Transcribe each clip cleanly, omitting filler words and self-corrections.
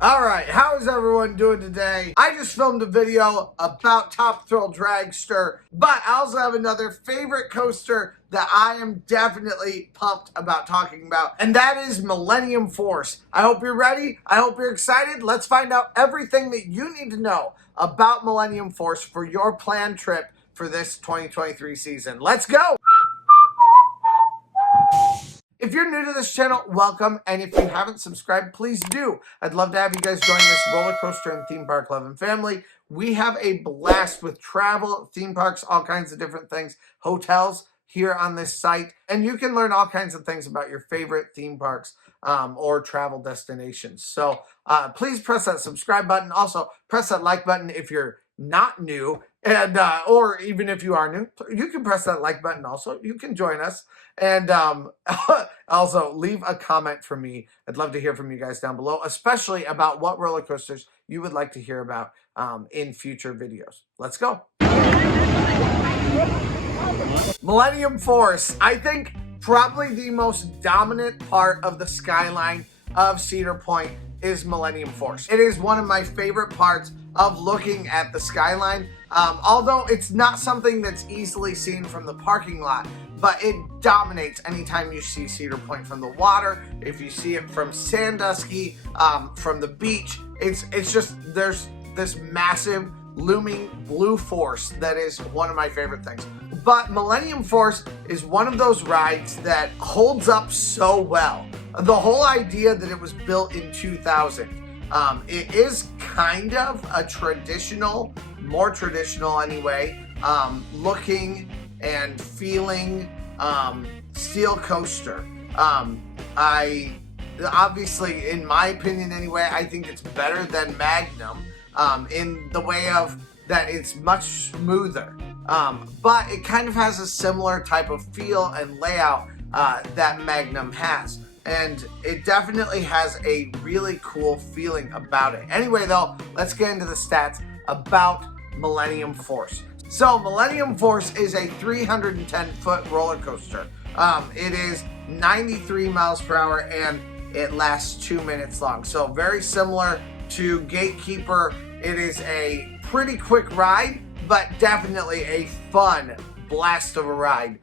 Alright, how is everyone doing today? I just filmed a video about Top Thrill Dragster, but I also have another favorite coaster that I am definitely pumped about talking about, and that is Millennium Force. I hope you're ready. I hope you're excited. Let's find out everything that you need to know about Millennium Force for your planned trip for this 2023 season. Let's go! If you're new to this channel, welcome, and if you haven't subscribed, please do. I'd love to have you guys join this roller coaster and theme park loving family. We have a blast with travel, theme parks, all kinds of different things, hotels here on this site, and you can learn all kinds of things about your favorite theme parks or travel destinations. So please press that subscribe button. Also, press that like button if you're not new, and or even if you are new, you can press that like button. Also, you can join us, and also leave a comment for me. I'd love to hear from you guys down below, especially about what roller coasters you would like to hear about in future videos. Let's go. Millennium Force, I think probably the most dominant part of the skyline of Cedar Point is Millennium Force. It is one of my favorite parts of looking at the skyline, although it's not something that's easily seen from the parking lot, but it dominates anytime you see Cedar Point from the water. If you see it from Sandusky, from the beach, it's just, there's this massive looming blue force that is one of my favorite things. But Millennium Force is one of those rides that holds up so well. The whole idea that it was built in 2000, it is kind of a traditional, more traditional anyway, looking and feeling steel coaster. I obviously, in my opinion anyway, I think it's better than Magnum in the way of that it's much smoother. But it kind of has a similar type of feel and layout that Magnum has. And it definitely has a really cool feeling about it. Anyway, though, let's get into the stats about Millennium Force. So, Millennium Force is a 310-foot roller coaster. It is 93 miles per hour and it lasts 2 minutes long. So, very similar to Gatekeeper. It is a pretty quick ride, but definitely a fun blast of a ride.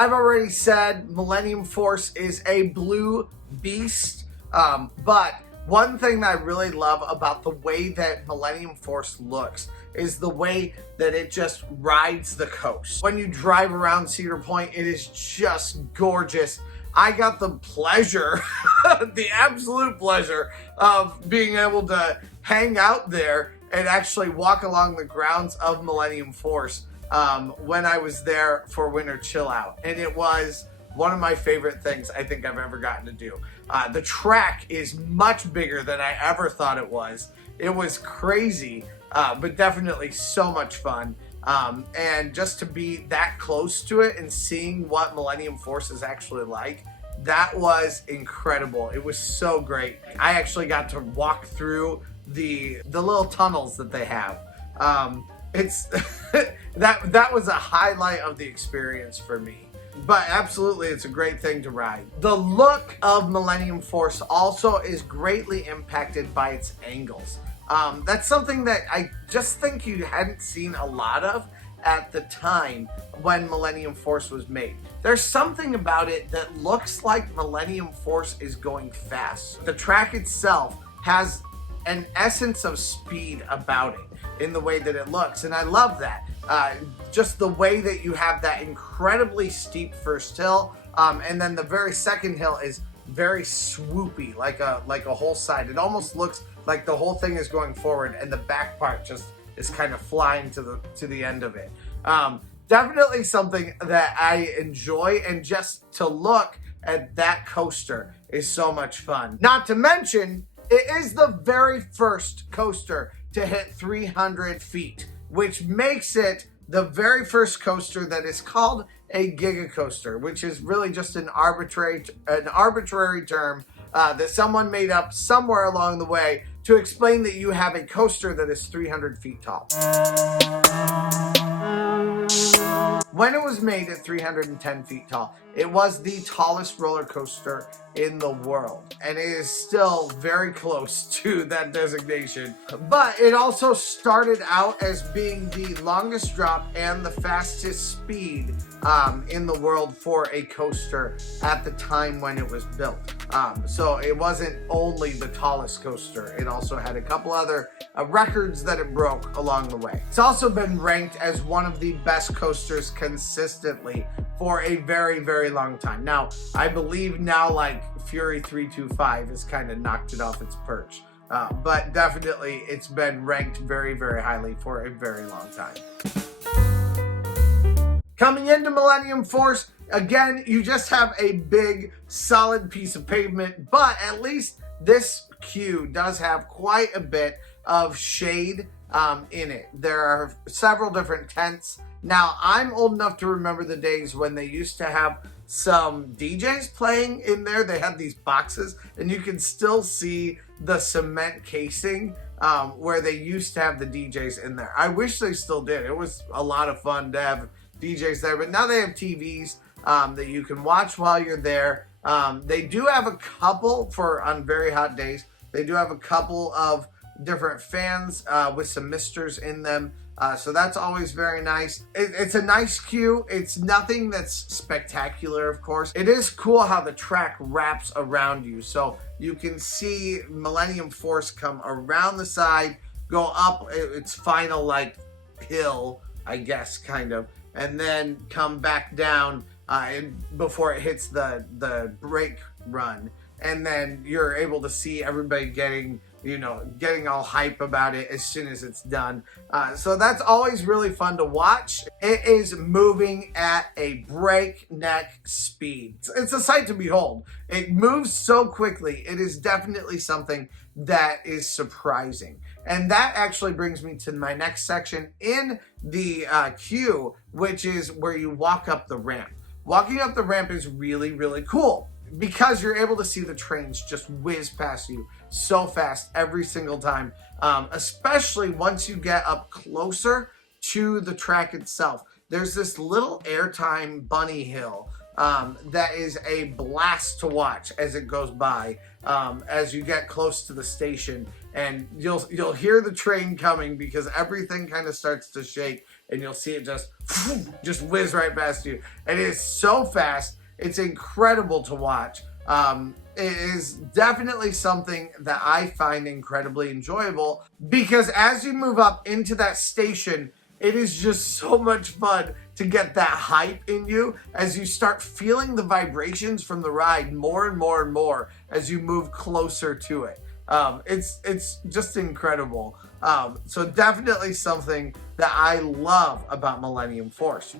I've already said Millennium Force is a blue beast, but one thing that I really love about the way that Millennium Force looks is the way that it just rides the coast. When you drive around Cedar Point, it is just gorgeous. I got the pleasure, the absolute pleasure of being able to hang out there and actually walk along the grounds of Millennium Force when I was there for Winter Chill Out, and it was one of my favorite things I think I've ever gotten to do. The track is much bigger than I ever thought it was. It was crazy, but definitely so much fun. And just to be that close to it and seeing what Millennium Force is actually like, that was incredible. It was so great. I actually got to walk through the little tunnels that they have. It's that was a highlight of the experience for me. But absolutely, it's a great thing to ride. The look of Millennium Force also is greatly impacted by its angles. That's something that I just think you hadn't seen a lot of at the time when Millennium Force was made. There's something about it that looks like Millennium Force is going fast. The track itself has an essence of speed about it in the way that it looks, and I love that. Just the way that you have that incredibly steep first hill, and then the very second hill is very swoopy, like a whole side. It almost looks like the whole thing is going forward, and the back part just is kind of flying to the end of it. Definitely something that I enjoy, and just to look at that coaster is so much fun. Not to mention, it is the very first coaster to hit 300 feet, which makes it the very first coaster that is called a Giga Coaster, which is really just an arbitrary term that someone made up somewhere along the way to explain that you have a coaster that is 300 feet tall. When it was made at 310 feet tall, it was the tallest roller coaster in the world, and it is still very close to that designation. But it also started out as being the longest drop and the fastest speed in the world for a coaster at the time when it was built. So it wasn't only the tallest coaster, it also had a couple other records that it broke along the way. It's also been ranked as one of the best coasters consistently for a very, very long time. Now, I believe now like Fury 325 has kind of knocked it off its perch. But definitely it's been ranked very, very highly for a very long time. Coming into Millennium Force, again, you just have a big, solid piece of pavement, but at least this queue does have quite a bit of shade in it. There are several different tents. Now, I'm old enough to remember the days when they used to have some DJs playing in there. They had these boxes, and you can still see the cement casing where they used to have the DJs in there. I wish they still did. It was a lot of fun to have DJs there, but now they have TVs that you can watch while you're there. They do have a couple on very hot days. They do have a couple of different fans with some misters in them. So that's always very nice. It's a nice queue. It's nothing that's spectacular, of course. It is cool how the track wraps around you. So you can see Millennium Force come around the side, go up its final like hill, I guess, kind of, and then come back down before it hits the brake run. And then you're able to see everybody getting all hype about it as soon as it's done. So that's always really fun to watch. It is moving at a breakneck speed. It's a sight to behold. It moves so quickly. It is definitely something that is surprising. And that actually brings me to my next section in the queue, which is where you walk up the ramp. Walking up the ramp is really, really cool because you're able to see the trains just whiz past you so fast every single time, especially once you get up closer to the track itself. There's this little airtime bunny hill that is a blast to watch as it goes by, as you get close to the station, and you'll hear the train coming because everything kind of starts to shake, and you'll see it just whiz right past you. And it is so fast. It's incredible to watch. It is definitely something that I find incredibly enjoyable because as you move up into that station, it is just so much fun to get that hype in you as you start feeling the vibrations from the ride more and more and more as you move closer to it. It's just incredible. So definitely something that I love about Millennium Force.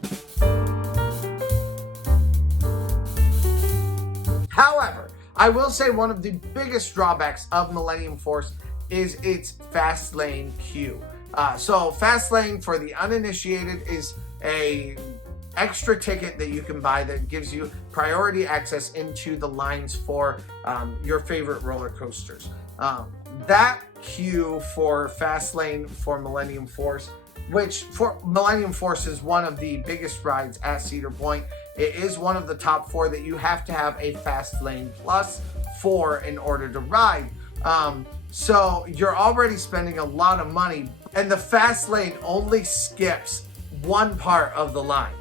However, I will say one of the biggest drawbacks of Millennium Force is its Fastlane queue. So Fastlane, for the uninitiated, is a extra ticket that you can buy that gives you priority access into the lines for your favorite roller coasters. That queue for Fastlane for Millennium Force, which for Millennium Force is one of the biggest rides at Cedar Point. It is one of the top 4 that you have to have a Fastlane Plus for in order to ride. So you're already spending a lot of money, and the Fastlane only skips one part of the line.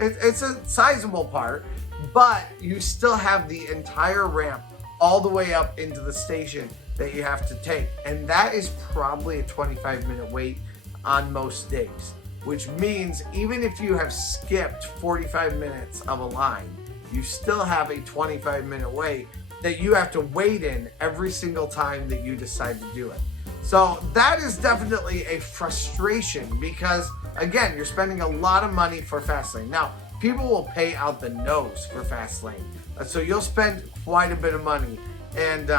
It's a sizable part, but you still have the entire ramp all the way up into the station that you have to take. And that is probably a 25-minute wait on most days, which means even if you have skipped 45 minutes of a line, you still have a 25-minute wait that you have to wait in every single time that you decide to do it. So that is definitely a frustration because, again, you're spending a lot of money for Fastlane. Now, people will pay out the nose for Fastlane, so you'll spend quite a bit of money. And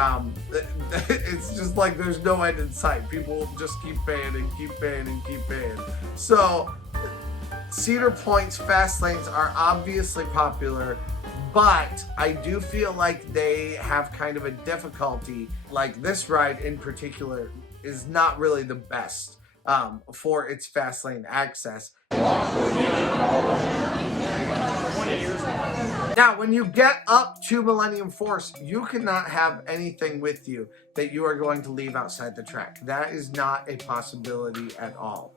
it's just like there's no end in sight. People will just keep paying and keep paying and keep paying. So Cedar Point's Fastlanes are obviously popular, but I do feel like they have kind of a difficulty. Like this ride in particular is not really the best for its Fastlane access. Now, when you get up to Millennium Force, you cannot have anything with you that you are going to leave outside the track. That is not a possibility at all.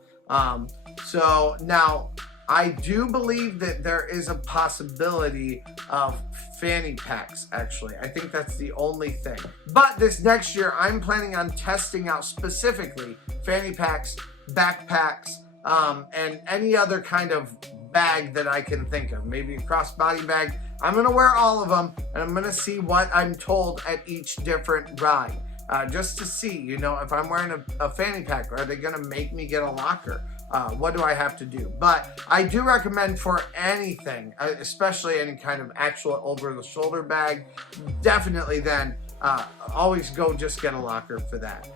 So now, I do believe that there is a possibility of fanny packs, actually. I think that's the only thing. But this next year, I'm planning on testing out specifically fanny packs, backpacks, and any other kind of bag that I can think of. Maybe a crossbody bag. I'm going to wear all of them, and I'm going to see what I'm told at each different ride. Just to see, you know, if I'm wearing a fanny pack, are they going to make me get a locker? What do I have to do? But I do recommend for anything, especially any kind of actual over-the-shoulder bag, definitely then always go just get a locker for that.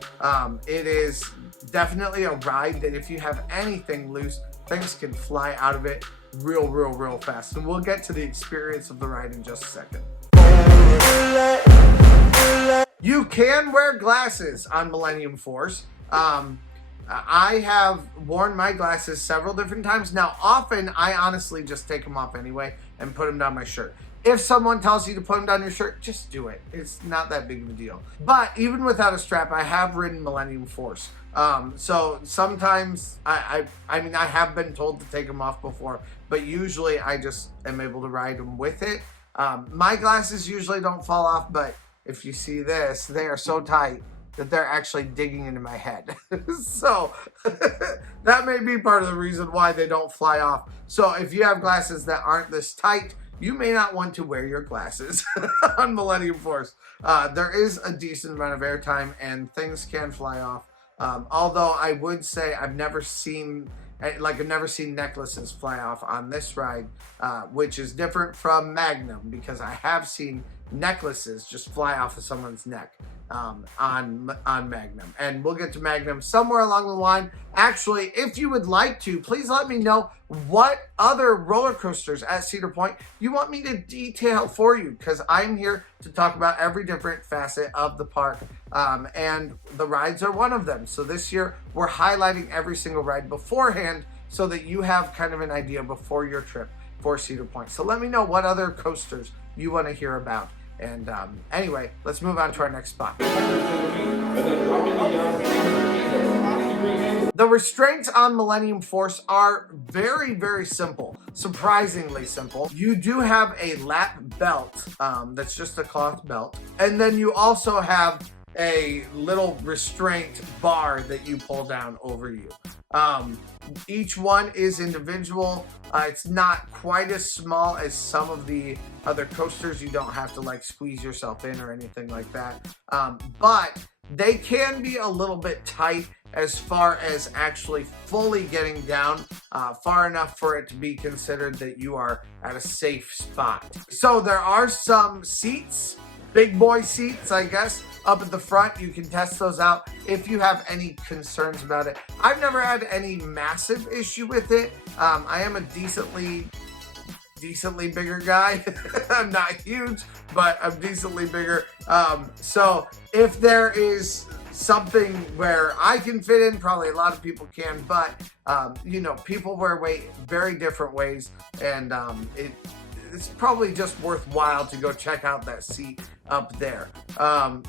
It is definitely a ride that if you have anything loose, things can fly out of it real fast. And we'll get to the experience of the ride in just a second. You can wear glasses on Millennium Force. I have worn my glasses several different times. Now, often, I honestly just take them off anyway and put them down my shirt. If someone tells you to put them down your shirt, just do it. It's not that big of a deal. But even without a strap, I have ridden Millennium Force. So sometimes, I mean, I have been told to take them off before, but usually I just am able to ride them with it. My glasses usually don't fall off, but if you see this, they are so tight that they're actually digging into my head. So that may be part of the reason why they don't fly off. So if you have glasses that aren't this tight, you may not want to wear your glasses on Millennium Force. There is a decent amount of airtime and things can fly off. Although I would say I've never seen necklaces fly off on this ride, which is different from Magnum, because I have seen necklaces just fly off of someone's neck on Magnum. And we'll get to Magnum somewhere along the line. Actually, if you would like to, please let me know what other roller coasters at Cedar Point you want me to detail for you, because I'm here to talk about every different facet of the park, and the rides are one of them. So this year we're highlighting every single ride beforehand so that you have kind of an idea before your trip for Cedar Point. So let me know what other coasters you want to hear about. And anyway, let's move on to our next spot. The restraints on Millennium Force are very simple, surprisingly simple. You do have a lap belt that's just a cloth belt, and then you also have a little restraint bar that you pull down over you. Each one is individual. It's not quite as small as some of the other coasters. You don't have to like squeeze yourself in or anything like that. But they can be a little bit tight as far as actually fully getting down far enough for it to be considered that you are at a safe spot. So there are some seats, big boy seats, I guess, up at the front. You can test those out if you have any concerns about it. I've never had any massive issue with it. I am a decently bigger guy. I'm not huge, but I'm decently bigger. So if there is something where I can fit in, probably a lot of people can, but you know, people wear weight very different ways, and it's probably just worthwhile to go check out that seat up there,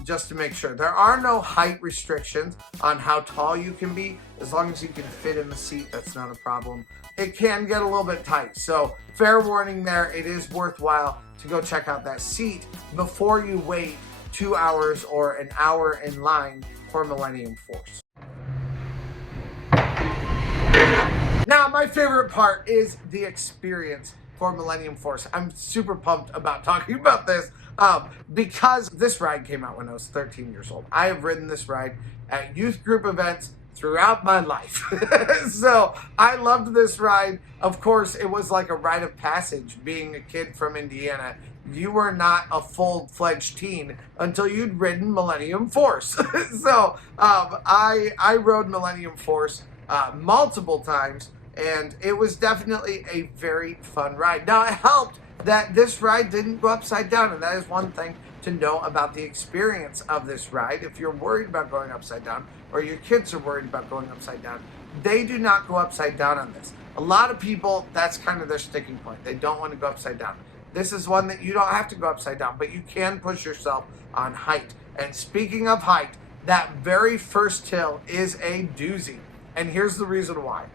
just to make sure. There are no height restrictions on how tall you can be. As long as you can fit in the seat, that's not a problem. It can get a little bit tight, so fair warning there. It is worthwhile to go check out that seat before you wait 2 hours or an hour in line for Millennium Force. Now, my favorite part is the experience for Millennium Force. I'm super pumped about talking about this because this ride came out when I was 13 years old. I have ridden this ride at youth group events throughout my life. So I loved this ride. Of course, it was like a rite of passage being a kid from Indiana. You were not a full-fledged teen until you'd ridden Millennium Force. So I rode Millennium Force multiple times, and it was definitely a very fun ride. Now, it helped that this ride didn't go upside down, and that is one thing to know about the experience of this ride. If you're worried about going upside down, or your kids are worried about going upside down, they do not go upside down on this. A lot of people, that's kind of their sticking point. They don't want to go upside down. This is one that you don't have to go upside down, but you can push yourself on height. And speaking of height, that very first hill is a doozy. And here's the reason why.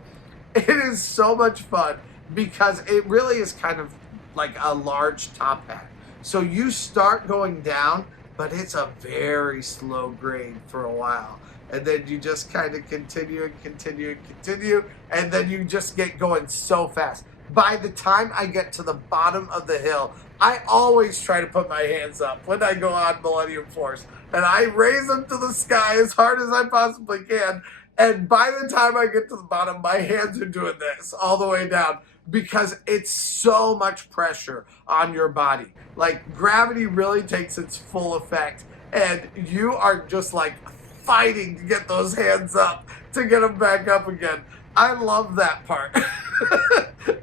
It is so much fun because it really is kind of like a large top hat. So you start going down, but it's a very slow grade for a while. And then you just kind of continue and continue and continue, and then you just get going so fast. By the time I get to the bottom of the hill, I always try to put my hands up when I go on Millennium Force, and I raise them to the sky as hard as I possibly can. And by the time I get to the bottom, my hands are doing this all the way down because it's so much pressure on your body. Like, gravity really takes its full effect, and you are just like fighting to get those hands up, to get them back up again. I love that part.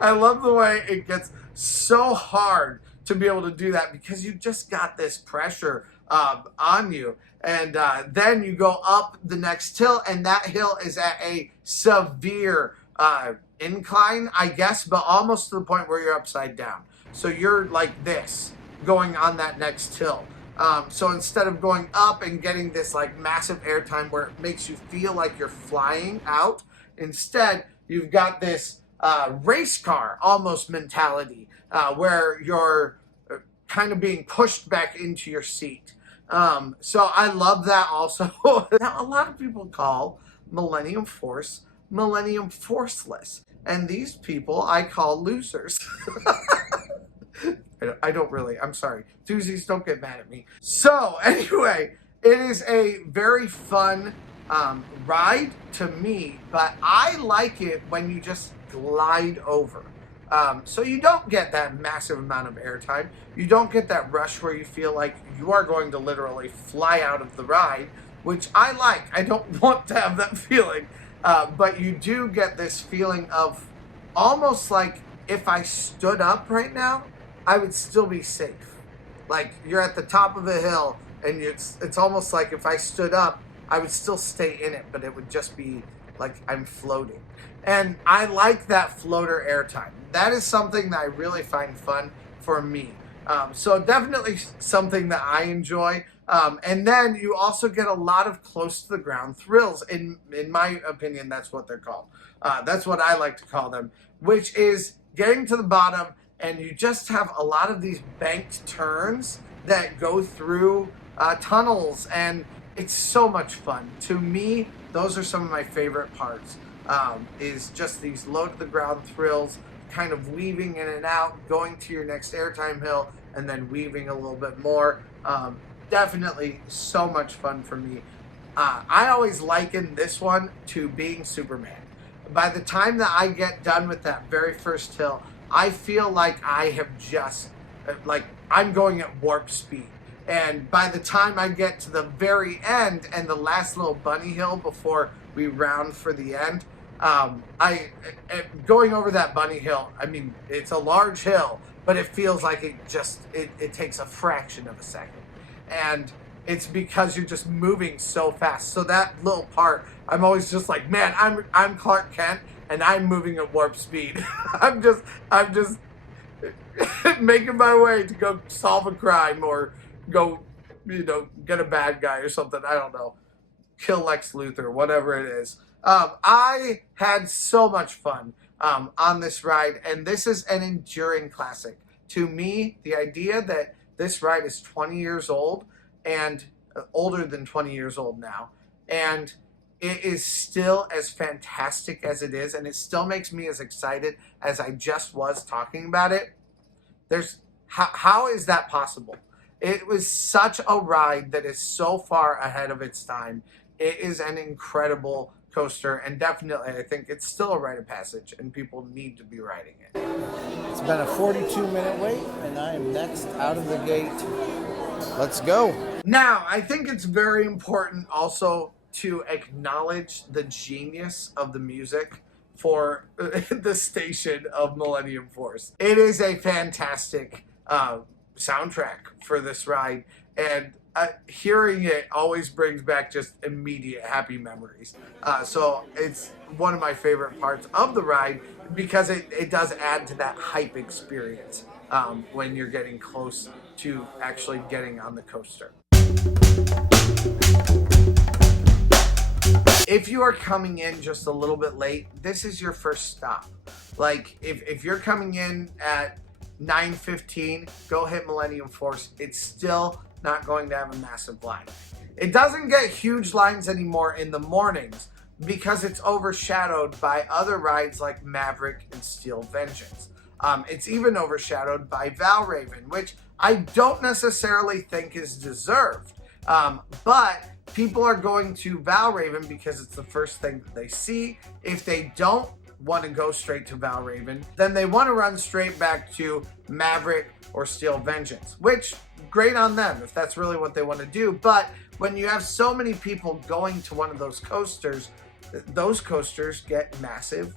I love the way it gets so hard to be able to do that because you just got this pressure on you. And then you go up the next hill, and that hill is at a severe incline, I guess, but almost to the point where you're upside down. So you're like this going on that next hill. So instead of going up and getting this like massive airtime where it makes you feel like you're flying out, instead you've got this race car almost mentality where you're kind of being pushed back into your seat. So I love that also. Now, a lot of people call Millennium Force Millennium Forceless, and these people I call losers. I don't really, I'm sorry. Enthusiasts, don't get mad at me. So anyway, it is a very fun ride to me, but I like it when you just glide over. So you don't get that massive amount of airtime. You don't get that rush where you feel like you are going to literally fly out of the ride, which I like. I don't want to have that feeling. But you do get this feeling of almost like if I stood up right now, I would still be safe. Like, you're at the top of a hill, and it's almost like if I stood up, I would still stay in it, but it would just be like I'm floating. And I like that floater airtime. That is something that I really find fun for me. So definitely something that I enjoy. And then you also get a lot of close to the ground thrills. In my opinion, that's what they're called. That's what I like to call them, which is getting to the bottom, and you just have a lot of these banked turns that go through tunnels, and it's so much fun. To me, those are some of my favorite parts, is just these low to the ground thrills, kind of weaving in and out, going to your next airtime hill, and then weaving a little bit more. Definitely so much fun for me. I always liken this one to being Superman. By the time that I get done with that very first hill, I feel like I have just, like, I'm going at warp speed. And by the time I get to the very end and the last little bunny hill before we round for the end, going over that bunny hill, I mean, it's a large hill, but it feels like it takes a fraction of a second. And it's because you're just moving so fast. So that little part, I'm always just like, man, I'm Clark Kent, and I'm moving at warp speed. I'm just making my way to go solve a crime or go, get a bad guy or something. I don't know. Kill Lex Luthor, whatever it is. I had so much fun on this ride, and this is an enduring classic. To me, the idea that this ride is 20 years old, and older than 20 years old now, and it is still as fantastic as it is, and it still makes me as excited as I just was talking about it. How is that possible? It was such a ride that is so far ahead of its time. It is an incredible coaster, and definitely I think it's still a rite of passage, and people need to be riding it. It's been a 42-minute wait, and I am next out of the gate. Let's go. Now, I think it's very important also to acknowledge the genius of the music for the station of Millennium Force. It is a fantastic soundtrack for this ride, and hearing it always brings back just immediate happy memories. So it's one of my favorite parts of the ride because it does add to that hype experience when you're getting close to actually getting on the coaster. If you are coming in just a little bit late, this is your first stop. Like if you're coming in at 9:15, go hit Millennium Force. It's still not going to have a massive line. It doesn't get huge lines anymore in the mornings because it's overshadowed by other rides like Maverick and Steel Vengeance. It's even overshadowed by Valraven, which I don't necessarily think is deserved. But people are going to Valraven because it's the first thing that they see. If they don't want to go straight to Valraven, then they want to run straight back to Maverick or Steel Vengeance, which great on them if that's really what they want to do. But when you have so many people going to one of those coasters get massive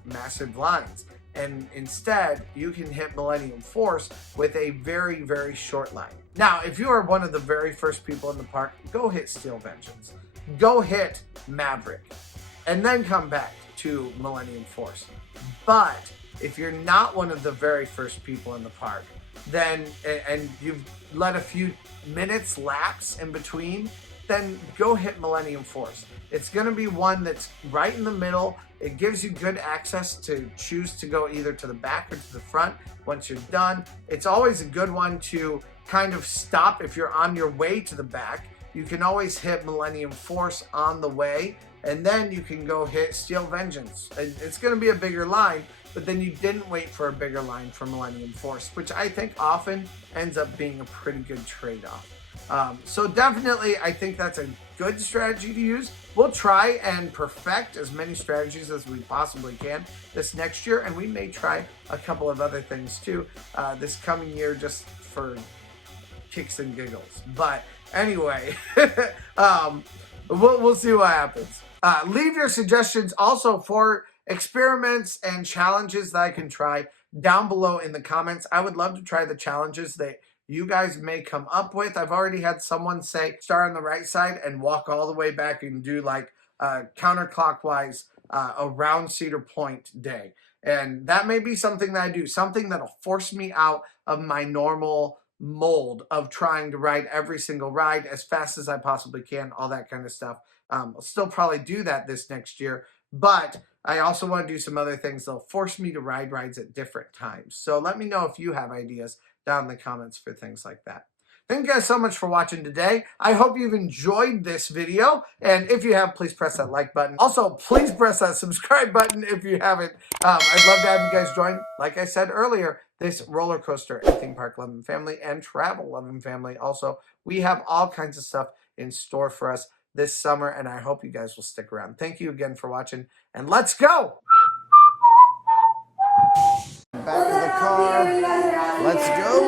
lines. And instead, you can hit Millennium Force with a very, very short line. Now, if you are one of the very first people in the park, go hit Steel Vengeance. Go hit Maverick. And then come back to Millennium Force. But if you're not one of the very first people in the park, then, and you've let a few minutes lapse in between, then go hit Millennium Force. It's going to be one that's right in the middle. It gives you good access to choose to go either to the back or to the front once you're done. It's always a good one to kind of stop if you're on your way to the back. You can always hit Millennium Force on the way, and then you can go hit Steel Vengeance. It's going to be a bigger line, but then you didn't wait for a bigger line for Millennium Force, which I think often ends up being a pretty good trade-off. So definitely, I think that's a good strategy to use. We'll try and perfect as many strategies as we possibly can this next year, and we may try a couple of other things too this coming year just for kicks and giggles. But anyway, we'll see what happens. Leave your suggestions also for experiments and challenges that I can try down below in the comments. I would love to try the challenges that you guys may come up with. I've already had someone say start on the right side and walk all the way back and do like counterclockwise around Cedar Point day. And that may be something that I do, something that'll force me out of my normal mold of trying to ride every single ride as fast as I possibly can, all that kind of stuff. I'll still probably do that this next year, but I also want to do some other things that'll force me to ride rides at different times. So let me know if you have ideas down in the comments for things like that. Thank you guys so much for watching today. I hope you've enjoyed this video, and if you have, please press that like button. Also, please press that subscribe button if you haven't. I'd love to have you guys join, like I said earlier, this roller coaster and theme park loving family and travel loving family. Also, we have all kinds of stuff in store for us this summer, and I hope you guys will stick around. Thank you again for watching, and let's go! Back of the car. Let's go.